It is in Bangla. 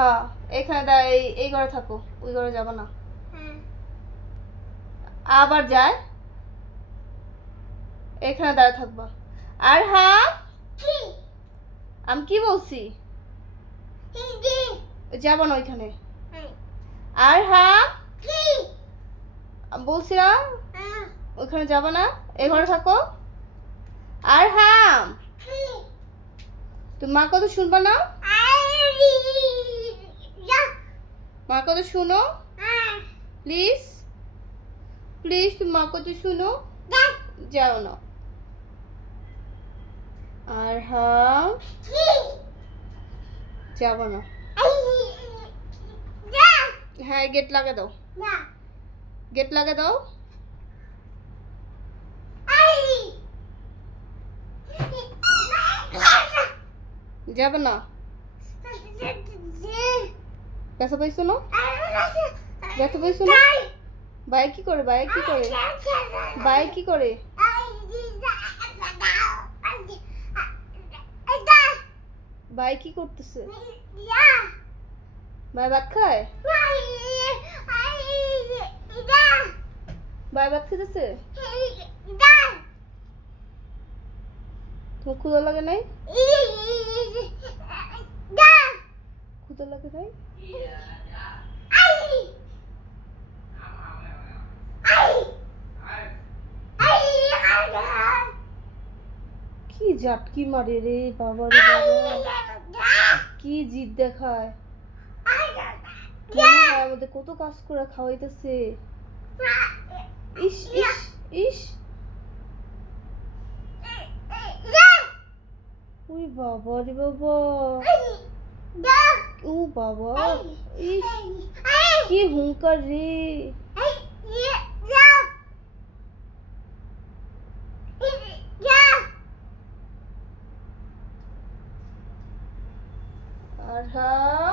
হ্যাঁ এখানে দা এই এই ঘরে থাকো ওই ঘরে যাব না। আবার যায় এখানে দাঁড়া থাকবা। আর হ্যাঁ আমি কি বলছি? যাব না ওইখানে। আর হ্যাঁ আমি বলছি না। ওইখানে যাব না। এই ঘরে থাকো। আর হ্যাঁ তুমি মা কথা শুনবা না? মা কথা শুনো। প্লিজ প্লিজ তুমি মা কথা শুনো। যাও না। আর হ্যাঁ যাব না। হ্যাঁ গেট লাগা দাও। গেট লাগা দাও। যাবে না। ব্যথা পাইছো না? ব্যথা পাইছো না? ভাই কি করে ভাই কি করে? ভাই কি করে? ভাই কি করতেছে? ভাই ভাত খায়? ভাই ভাত খেতেছে? তোমার ক্ষুদা লাগে নাই? ক্ষুদা লাগে নাই? কি জাটকি মারে রে বাবা রে বাবা। কি জিদ দেখায়। আমাদের কত কাজ করে খাওয়াইতেছে। ইস ইস ইস। ওই বাবা রে বাবা। ও বাবা ইস কি হুঙ্কার রে আর হ্যাঁ